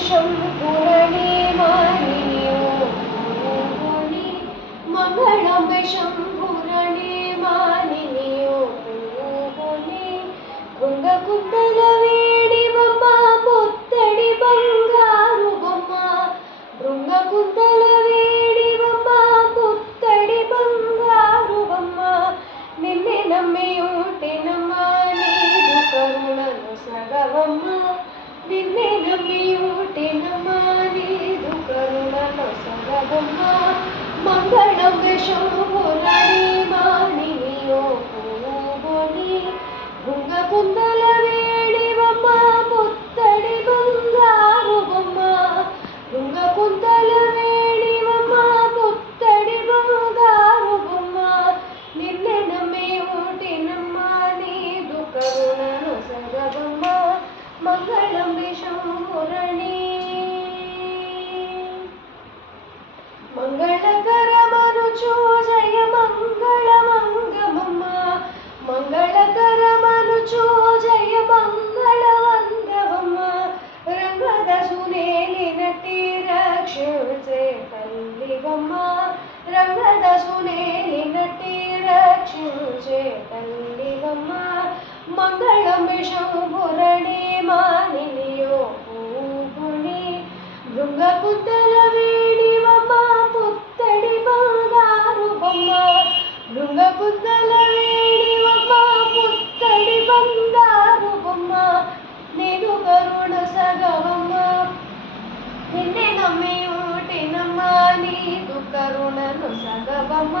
शंभुरणे मानियो पूवोनि मंगलंबे शंभुरणे मानियो पूवोनि कुंग कुंडल वेडिवम्म पुत्तडि बंगारु बొమ్మ भृंग कुंडल वेडिवम्म पुत्तडि बंगारु बొమ్మ నిన్నే నమ్మియుంటెనమ్మ నీదు కరుణను సగవమ్మ నిన్నే నమ్మియుంటెనమ్మ నీదు కరుణను సగవమ్మ మంగళం శంభురणे మానినియో పూవోని భృంగ కుండల వేడివమ్మ పుత్తడి బంగారు బొమ్మ భృంగ కుండల వేడివమ్మ పుత్తడి బంగారు బొమ్మ నిన్నే నమ్మియుంటెనమ్మ నీదు కరుణను సగవమ్మ మంగళం శంభురणे మంగళకరమనుచు జయ మంగళమంగమమ్మ మంగళకరమనుచు జయ మంగళవంగమమ్మ రంగద సునేలినట్టి రక్షించే తల్లివమ్మ రంగద సునేలినట్టి రక్షించే తల్లివమ్మ మంగళం శంభురणे మానినియో పూవోని భృంగ కుండల వేడివమ్మ పుత్తడి బంగారు బొమ్మ భృంగ కుండల వేడివమ్మ పుత్తడి బంగారు బొమ్మ నీదు కరుణ సగవమ్మ నిన్నే నమ్మియుంటెనమ్మ నీదు కరుణను సగవమ్మ